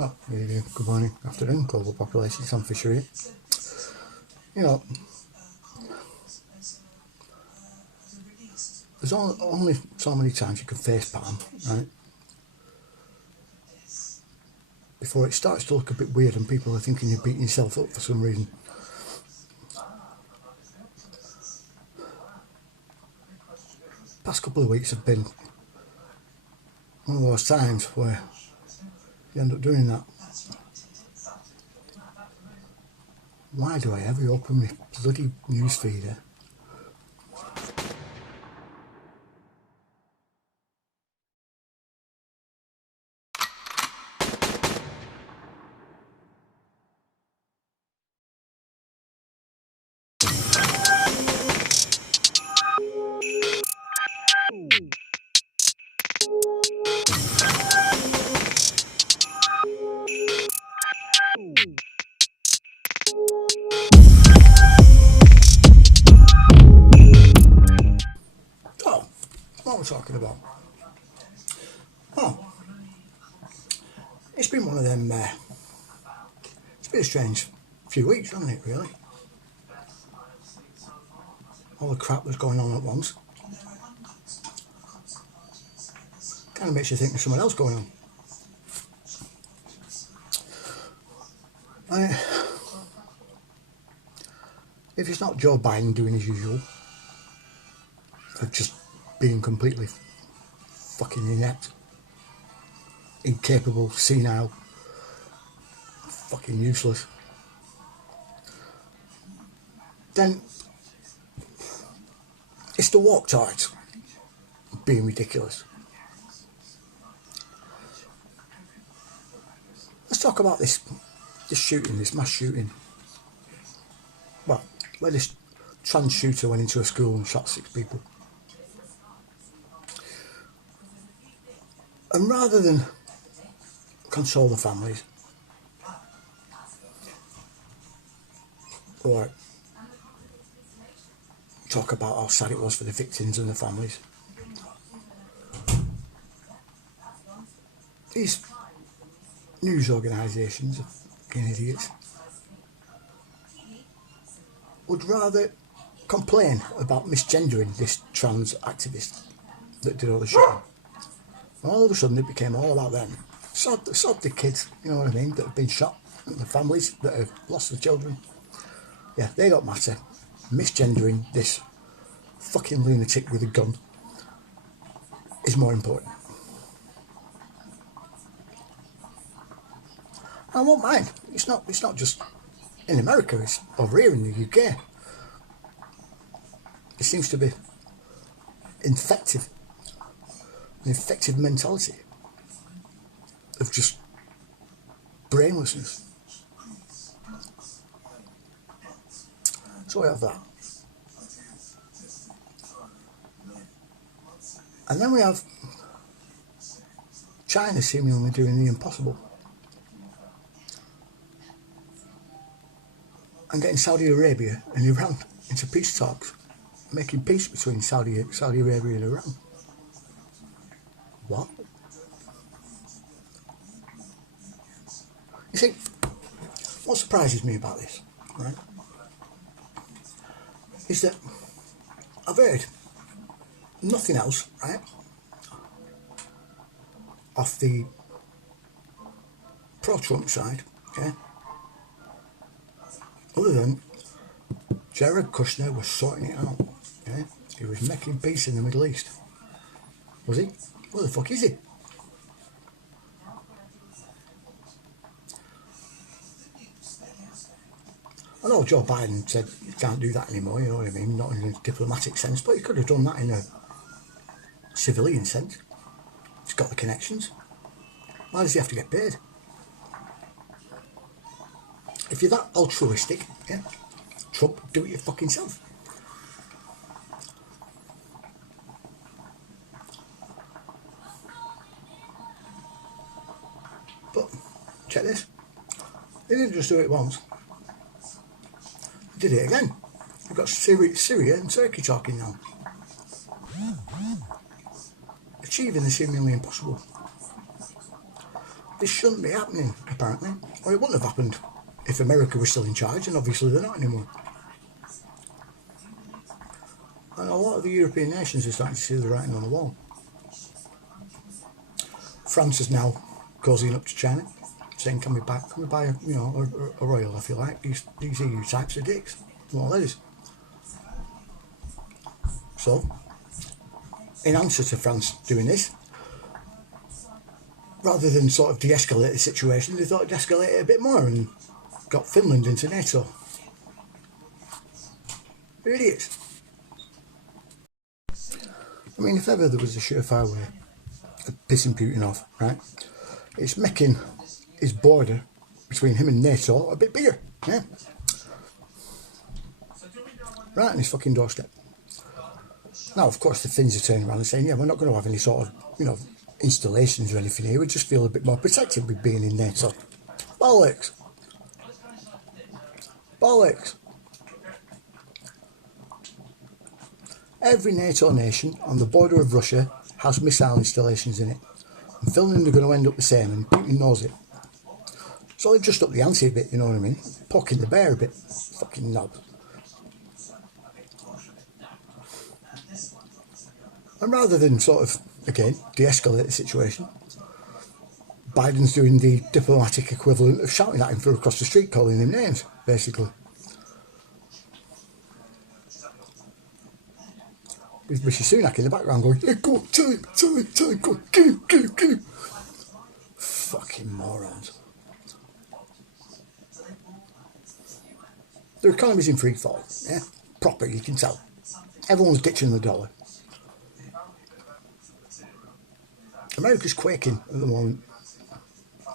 Well, good morning, afternoon, global population. Sam Fisher here. You know, there's only so many times you can face palm, right? Before it starts to look a bit weird and people are thinking you're beating yourself up for some reason. Past couple of weeks have been one of those times where you end up doing that. Why do I ever open my bloody newsfeed here? Oh, what am I talking about? Oh, it's been one of them, it's been a strange few weeks, hasn't it, really? All the crap that's going on at once. Kind of makes you think there's someone else going on. If it's not Joe Biden doing his usual, of just being completely fucking inept, incapable, senile, fucking useless, then it's the walk-tards being ridiculous. Let's talk about this shooting, this mass shooting. Well, where this trans shooter went into a school and shot 6 people. And rather than console the families, or talk about how sad it was for the victims and the families, these news organisations, fucking idiots, would rather complain about misgendering this trans activist that did all the shooting. All of a sudden it became all about them. Sod the kids, you know what I mean, that have been shot, and the families that have lost their children. Yeah, they don't matter. Misgendering this fucking lunatic with a gun is more important. I won't mind. It's not just in America, it's over here in the UK. It seems to be an infected mentality of just brainlessness. So we have that. And then we have China seemingly doing the impossible and getting Saudi Arabia and Iran into peace talks, making peace between Saudi Arabia and Iran. What? You see, what surprises me about this, right, is that I've heard nothing else, right, off the pro-Trump side, okay, other than Jared Kushner was sorting it out, okay? He was making peace in the Middle East. Was he? Where the fuck is he? I know Joe Biden said you can't do that anymore, you know what I mean, not in a diplomatic sense, but he could have done that in a civilian sense. He's got the connections. Why does he have to get paid? If you're that altruistic, yeah, Trump, do it your fucking self. But check this. They didn't just do it once. They did it again. We've got Syria and Turkey talking now. Achieving the seemingly impossible. this shouldn't be happening, apparently. Or it wouldn't have happened if America was still in charge, and obviously they're not anymore. And a lot of the European nations are starting to see the writing on the wall. France is now cozying up to China, saying, can we buy you know, a royal, if you like? These EU types are dicks. Well, that is. So, in answer to France doing this, rather than sort of de-escalate the situation, they thought they'd escalate it a bit more and got Finland into NATO. They're idiots. I mean, if ever there was a surefire way of pissing Putin off, right, it's making his border between him and NATO a bit bigger, yeah? Right on his fucking doorstep. Now, of course, the Finns are turning around and saying, yeah, we're not going to have any sort of, you know, installations or anything here. We just feel a bit more protected with being in NATO. Bollocks. Bollocks. Every NATO nation on the border of Russia has missile installations in it. And Finland are going to end up the same, and Putin knows it. So they've just upped the ante a bit, you know what I mean? Poking the bear a bit. Fucking knob. And rather than sort of, again, de-escalate the situation, Biden's doing the diplomatic equivalent of shouting at him from across the street, calling him names, basically. With Rishi Sunak in the background going, yeah, go on, tell him, go on, get him. Fucking morons. Their economy's in free fall, yeah? Proper, you can tell. Everyone's ditching the dollar. America's quaking at the moment. I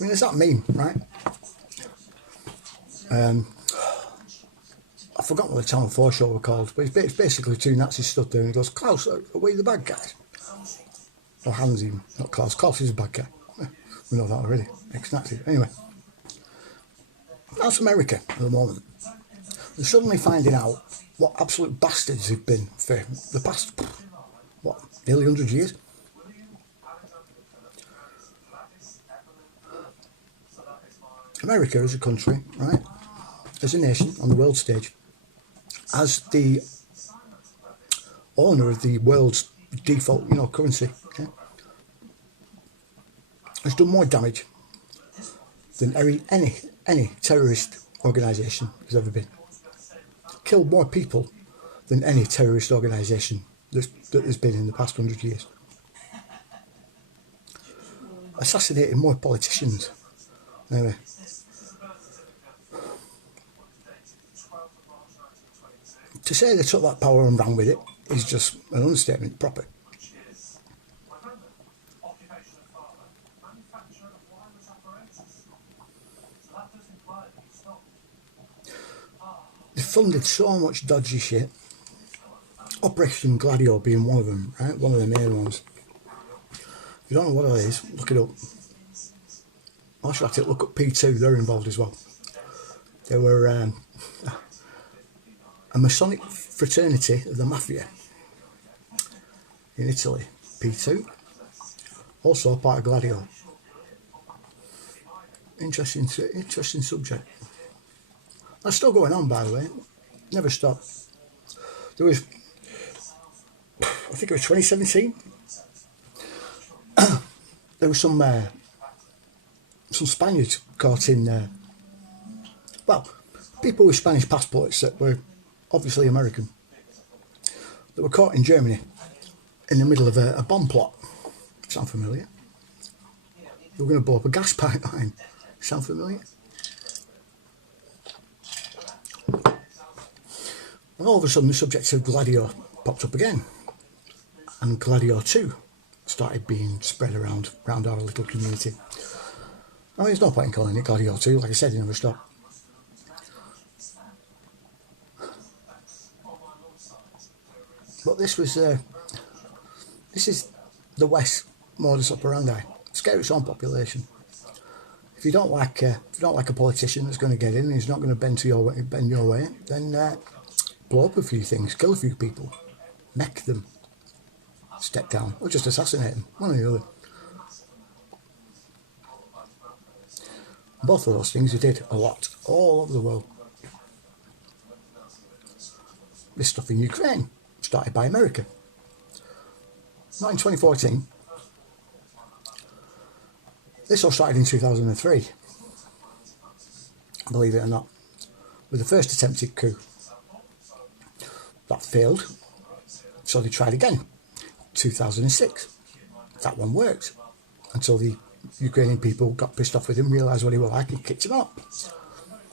mean, there's that meme, right? I forgot what the Channel 4 show were called, but it's basically two Nazis stood there and he goes, Klaus, are we the bad guys? Or Hans even, not Klaus. Klaus is a bad guy. We know that already. Ex-Nazi. Anyway. That's America at the moment. They're suddenly finding out what absolute bastards they've been for the past, what, nearly 100 years? America as a country, right, as a nation on the world stage, as the owner of the world's default, you know, currency, okay, has done more damage than any terrorist organisation has ever been. Killed more people than any terrorist organisation that has been in the past 100 years. Assassinated more politicians. Anyway. To say they took that power and ran with it is just an understatement proper. They funded so much dodgy shit. Operation Gladio being one of them, right? One of the main ones. If you don't know what it is, look it up. Also, have to look up P2, they're involved as well. They were a Masonic fraternity of the Mafia in Italy. P2. Also part of Gladio. Interesting subject. That's still going on, by the way. Never stopped. There was, I think it was 2017. There was some Spaniards caught in, well, people with Spanish passports that were obviously American, that were caught in Germany in the middle of a bomb plot. Sound familiar? They were going to blow up a gas pipeline. Sound familiar? And all of a sudden the subject of Gladio popped up again. And Gladio 2 started being spread around our little community. I mean, there's no point in calling it Gladio 2, like I said, it never stopped. But this is the West modus operandi. Scare its own population. If you don't like a politician that's going to get in and he's not going to bend your way, then blow up a few things, kill a few people, mech them. step down or just assassinate him, one or the other. Both of those things he did a lot, all over the world. This stuff in Ukraine, started by America. Not in 2014. This all started in 2003, believe it or not, with the first attempted coup. That failed, so they tried again, 2006. That one worked, until the Ukrainian people got pissed off with him, realised what he was like and kicked him out.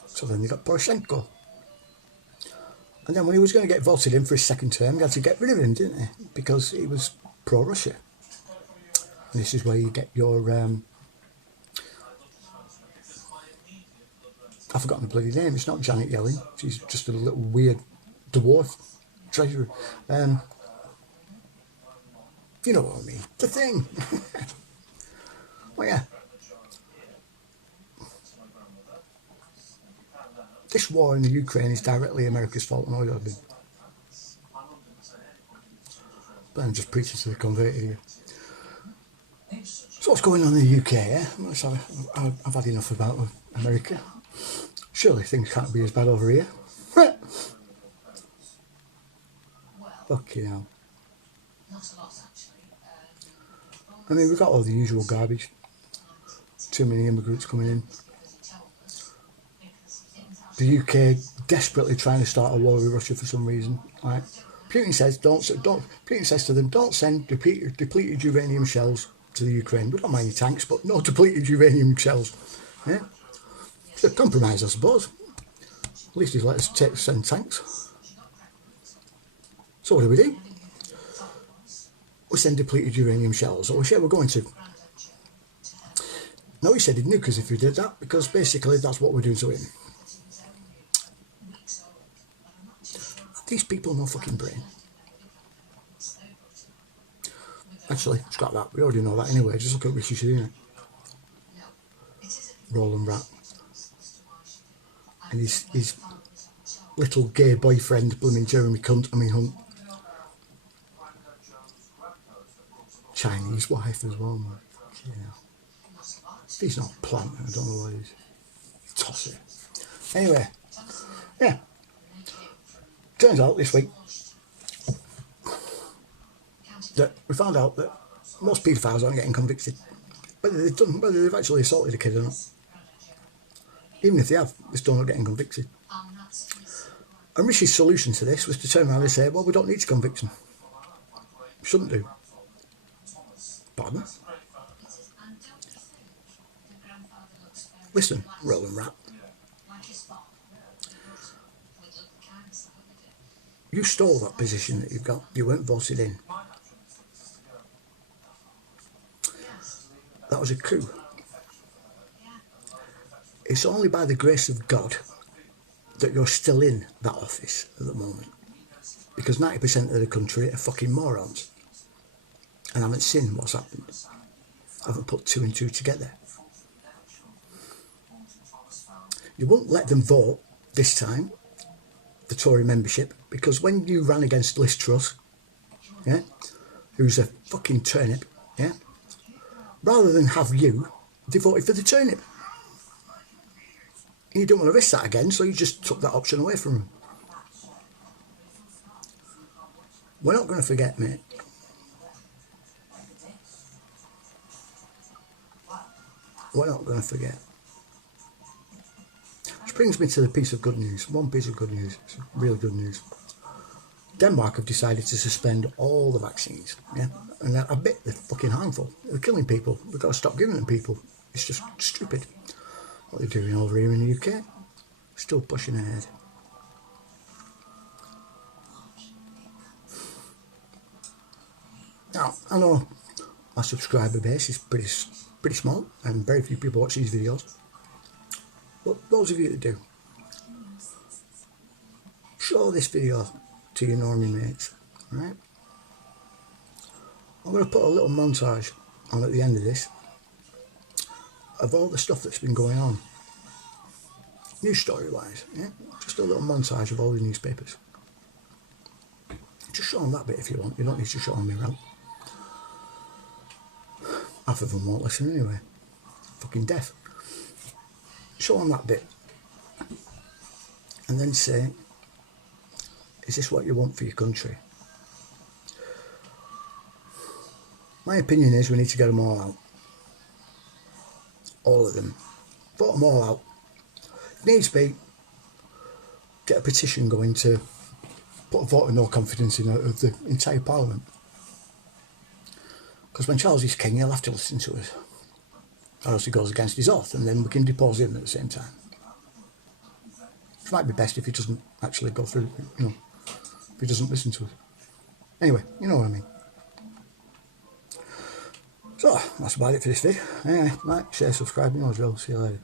So then they got Poroshenko. And then when he was going to get voted in for his second term, they had to get rid of him, didn't they? Because he was pro-Russia. And this is where you get your... I've forgotten the bloody name. It's not Janet Yellen. She's just a little weird dwarf treasurer. You know what I mean. The thing. Well, yeah. This war in the Ukraine is directly America's fault and all you're doing. But I'm just preaching to the converted here. So what's going on in the UK, eh? I've had enough about America. Surely things can't be as bad over here. Fucking hell. I mean, we've got all the usual garbage. Too many immigrants coming in. The UK desperately trying to start a war with Russia for some reason. Right? Putin says Putin says to them, don't send depleted uranium shells to the Ukraine. We don't mind your tanks, but no depleted uranium shells. Yeah? It's a compromise, I suppose. At least he's let us send tanks. So what do? We send depleted uranium shells, or we say we're going to. No, he said he'd nuke us if we did that, because basically that's what we're doing to him. These people have no fucking brain. Actually, scrap that. We already know that anyway. Just look at Rishi Sunak. Roland Rat. And his little gay boyfriend, blooming Jeremy Hunt. Chinese wife as well, man. Yeah. He's not a plant, I don't know what he is. Toss it. Anyway, yeah. Turns out this week that we found out that most paedophiles aren't getting convicted. Whether they've actually assaulted a kid or not. Even if they have, they're still not getting convicted. And Rishi's solution to this was to turn around and say, well, we don't need to convict them. Shouldn't do. Pardon? Listen, Roland Rat. You stole that position that you've got. You weren't voted in. That was a coup. It's only by the grace of God that you're still in that office at the moment. Because 90% of the country are fucking morons. And haven't seen what's happened. Haven't put two and two together. You won't let them vote this time, the Tory membership, because when you ran against Liz Truss, yeah, who's a fucking turnip, yeah, rather than have you, they voted for the turnip. And you don't want to risk that again, so you just took that option away from them. We're not going to forget, mate. We're not going to forget. Which brings me to the piece of good news. One piece of good news. It's really good news. Denmark have decided to suspend all the vaccines. Yeah, and I bet they're fucking harmful. They're killing people. We've got to stop giving them people. It's just stupid. What they're doing over here in the UK. Still pushing ahead. Now, I know my subscriber base is pretty small and very few people watch these videos. But those of you that do, show this video to your normie mates, right? I'm going to put a little montage on at the end of this of all the stuff that's been going on, news story wise, yeah? Just a little montage of all the newspapers. Just show them that bit if you want, you don't need to show them me around. half of them won't listen anyway. Fucking deaf. Show them that bit. And then say, is this what you want for your country? My opinion is we need to get them all out. All of them. Vote them all out. If needs be, get a petition going to put a vote of no confidence in of the entire Parliament. Because when Charles is king, he'll have to listen to us. Or else he goes against his oath, and then we can depose him at the same time. It might be best if he doesn't actually go through, you know, if he doesn't listen to us. Anyway, you know what I mean. So, that's about it for this video. Anyway, like, share, subscribe, you know as well. See you later.